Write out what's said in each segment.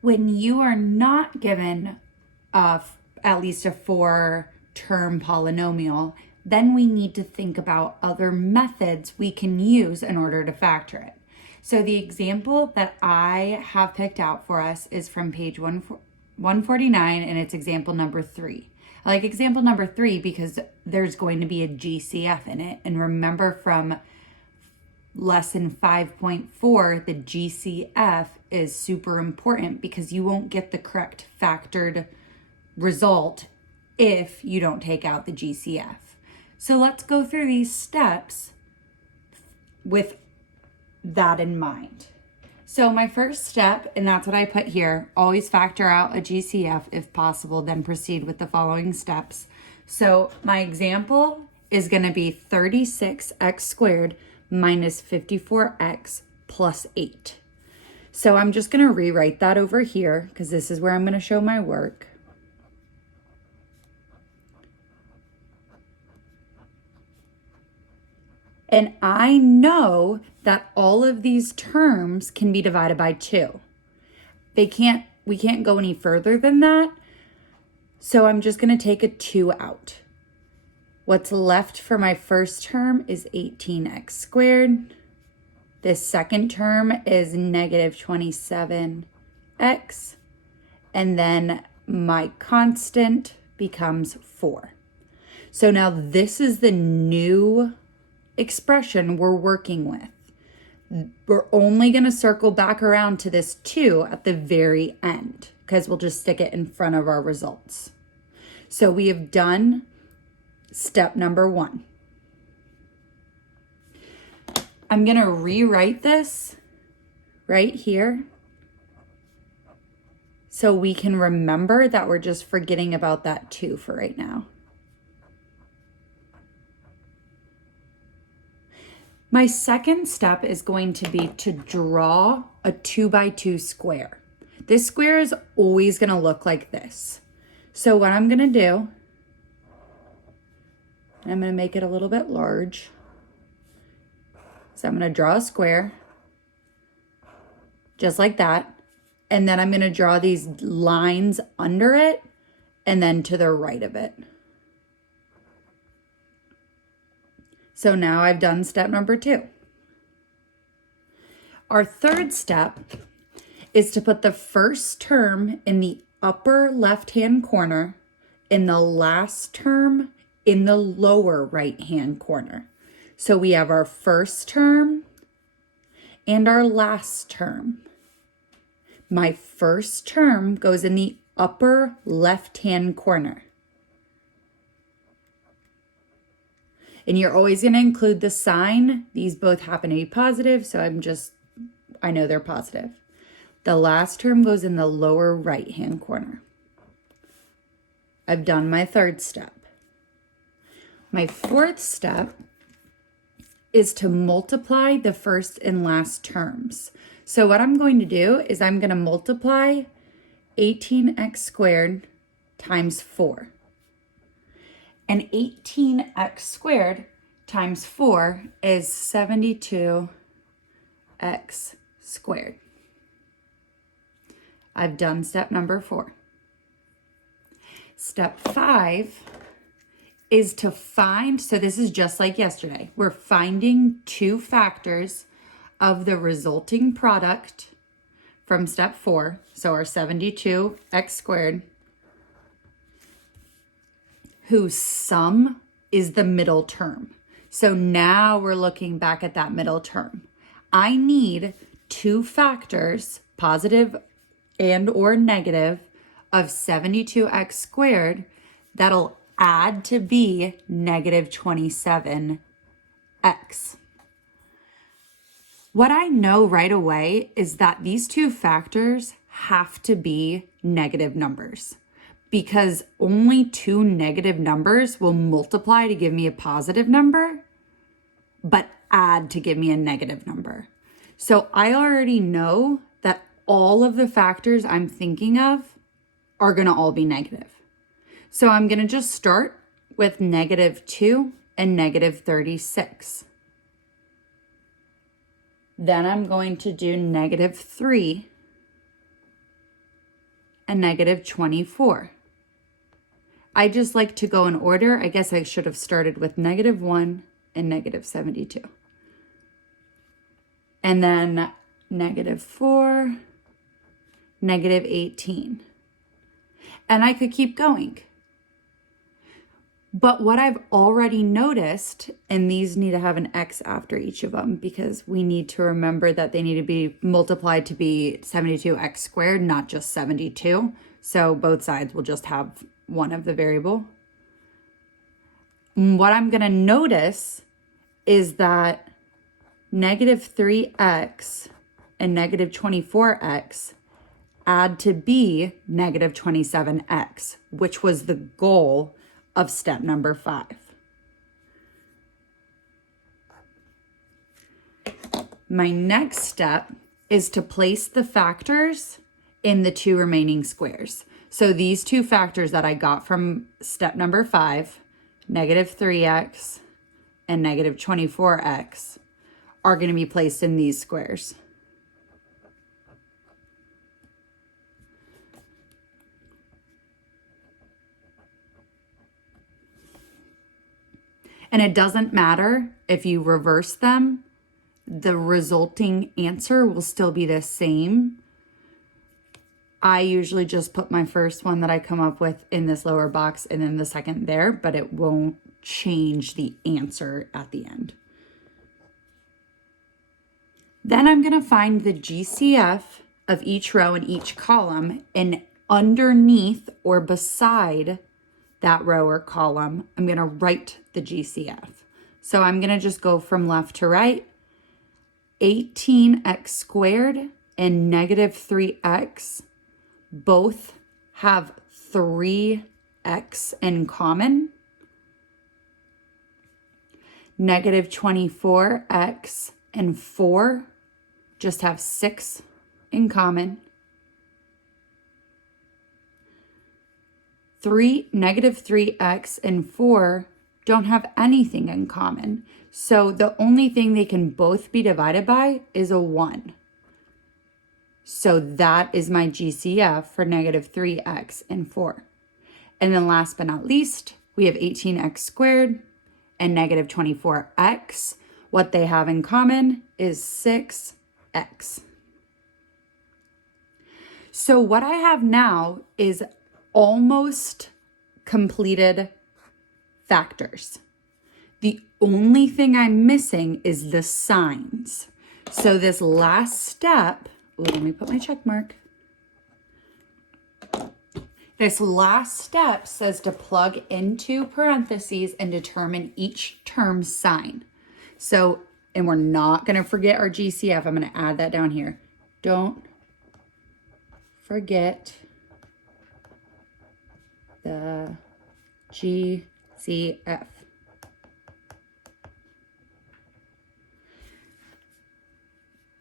When you are not given at least a 4-term polynomial, then we need to think about other methods we can use in order to factor it. So the example that I have picked out for us is from page 149, and it's example number 3. I like example number 3 because there's going to be a GCF in it. And remember from lesson 5.4, the GCF is super important because you won't get the correct factored result if you don't take out the GCF. So let's go through these steps with that in mind. So my first step, and that's what I put here, always factor out a GCF if possible, then proceed with the following steps. So my example is going to be 36x squared minus 54x plus 8. So I'm just going to rewrite that over here because this is where I'm going to show my work. And I know that all of these terms can be divided by 2. We can't go any further than that. So I'm just going to take a 2 out. What's left for my first term is 18x squared. This second term is negative 27x. And then my constant becomes 4. So now this is the new expression we're working with. We're only going to circle back around to this 2 at the very end because we'll just stick it in front of our results. So we have done step number 1. I'm going to rewrite this right here so we can remember that we're just forgetting about that 2 for right now. My second step is going to be to draw a 2x2 square. This square is always going to look like this. So what I'm going to do, I'm going to make it a little bit large. So I'm going to draw a square, just like that. And then I'm going to draw these lines under it and then to the right of it. So now I've done step number 2. Our third step is to put the first term in the upper left-hand corner and the last term in the lower right-hand corner. So we have our first term and our last term. My first term goes in the upper left-hand corner. And you're always going to include the sign. These both happen to be positive, so I know they're positive. The last term goes in the lower right-hand corner. I've done my third step. My fourth step is to multiply the first and last terms. So what I'm going to do is I'm going to multiply 18x squared times 4. And 18x squared times 4 is 72x squared. I've done step number 4. Step 5 is to find, so this is just like yesterday. We're finding 2 factors of the resulting product from step 4. So our 72x squared, whose sum is the middle term. So now we're looking back at that middle term. I need 2 factors, positive and or negative, of 72x squared that'll add to be negative 27x. What I know right away is that these 2 factors have to be negative numbers, because only 2 negative numbers will multiply to give me a positive number, but add to give me a negative number. So I already know that all of the factors I'm thinking of are going to all be negative. So I'm going to just start with negative 2 and negative 36. Then I'm going to do negative 3 and negative 24. I just like to go in order. I guess I should have started with negative 1 and negative 72. And then negative 4, negative 18. And I could keep going. But what I've already noticed, and these need to have an X after each of them because we need to remember that they need to be multiplied to be 72x squared, not just 72. So both sides will just have one of the variable. What I'm going to notice is that negative 3x and negative 24x add to be negative 27x, which was the goal of step number 5. My next step is to place the factors in the 2 remaining squares. So these 2 factors that I got from step number 5, negative 3x and negative 24x, are going to be placed in these squares. And it doesn't matter if you reverse them, the resulting answer will still be the same. I usually just put my first one that I come up with in this lower box and then the second there, but it won't change the answer at the end. Then I'm going to find the GCF of each row and each column, and underneath or beside that row or column, I'm going to write the GCF. So I'm going to just go from left to right. 18x squared and negative 3x both have 3x in common. Negative 24x and 4 just have 6 in common. Negative 3x and 4 don't have anything in common. So the only thing they can both be divided by is a 1. So that is my GCF for negative 3x and 4. And then last but not least, we have 18x squared and negative 24x. What they have in common is 6x. So what I have now is almost completed factors. The only thing I'm missing is the signs. So this last step, let me put my check mark. This last step says to plug into parentheses and determine each term's sign. So, and we're not going to forget our GCF. I'm going to add that down here. Don't forget the GCF.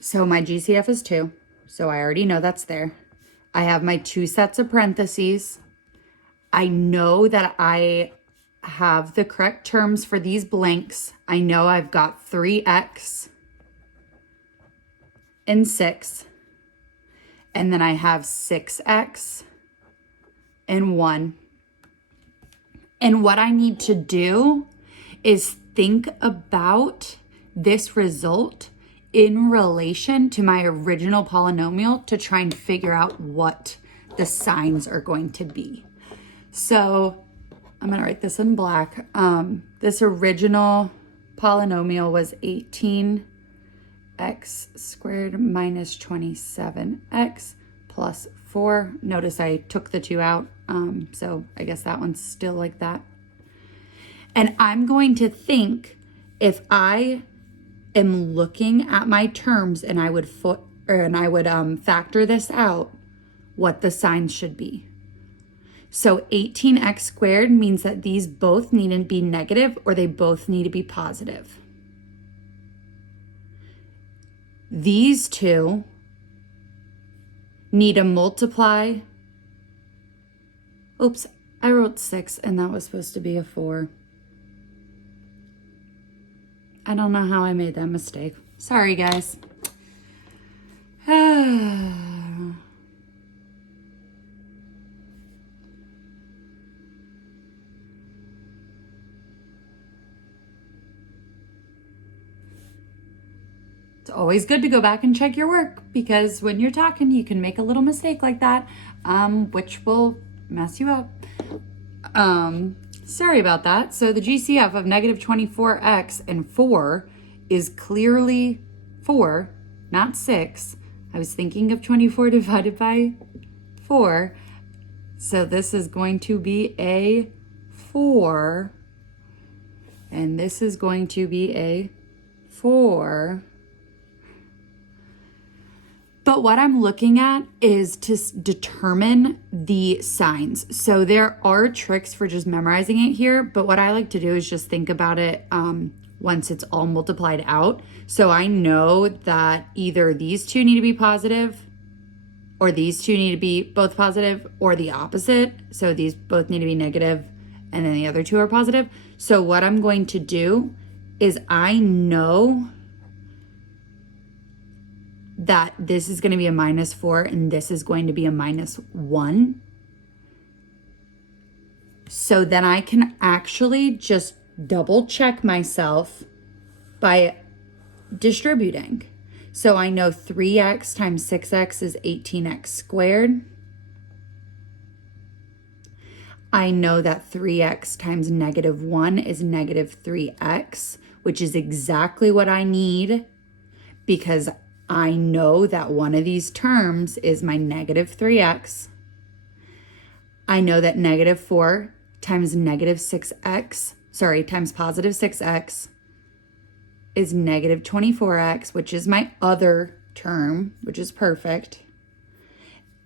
So my GCF is 2. So I already know that's there. I have my 2 sets of parentheses. I know that I have the correct terms for these blanks. I know I've got 3x and 6. And then I have 6x and 1. And what I need to do is think about this result in relation to my original polynomial to try and figure out what the signs are going to be. So I'm going to write this in black. This original polynomial was 18x squared minus 27x plus 4. Notice I took the 2 out. So I guess that one's still like that. And I'm going to think if I am looking at my terms and I would factor this out, what the signs should be. So 18x squared means that these both need to be negative or they both need to be positive. These two need to multiply. Oops, I wrote 6 and that was supposed to be a 4. I don't know how I made that mistake. Sorry, guys. It's always good to go back and check your work because when you're talking, you can make a little mistake like that, which will mess you up. Sorry about that. So the GCF of negative 24x and 4 is clearly 4, not 6. I was thinking of 24 divided by 4. So this is going to be a 4. And this is going to be a 4. But what I'm looking at is to determine the signs. So there are tricks for just memorizing it here, but what I like to do is just think about it once it's all multiplied out. So I know that either these two need to be positive, or these two need to be both positive, or the opposite. So these both need to be negative, and then the other two are positive. So what I'm going to do is I know that this is going to be a -4 and this is going to be a -1. So then I can actually just double check myself by distributing. So I know 3x times 6x is 18x squared. I know that 3x times -1 is -3x, which is exactly what I need because I know that one of these terms is my -3x. I know that -4 times times positive 6x is -24x, which is my other term, which is perfect.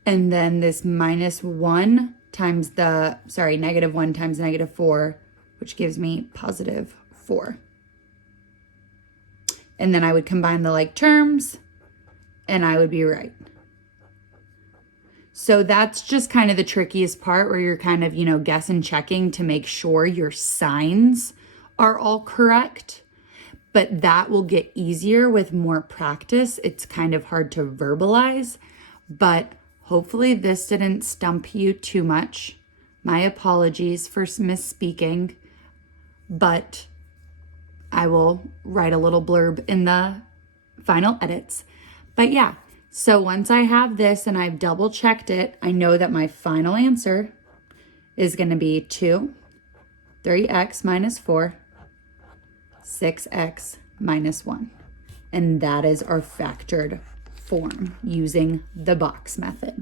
And then this -1 times -1 times -4, which gives me +4. And then I would combine the like terms and I would be right. So that's just kind of the trickiest part where you're kind of, guessing, checking to make sure your signs are all correct. But that will get easier with more practice. It's kind of hard to verbalize, but hopefully this didn't stump you too much. My apologies for misspeaking, but I will write a little blurb in the final edits. But yeah, so once I have this and I've double checked it, I know that my final answer is going to be 2, 3x minus 4, 6x minus 1. And that is our factored form using the box method.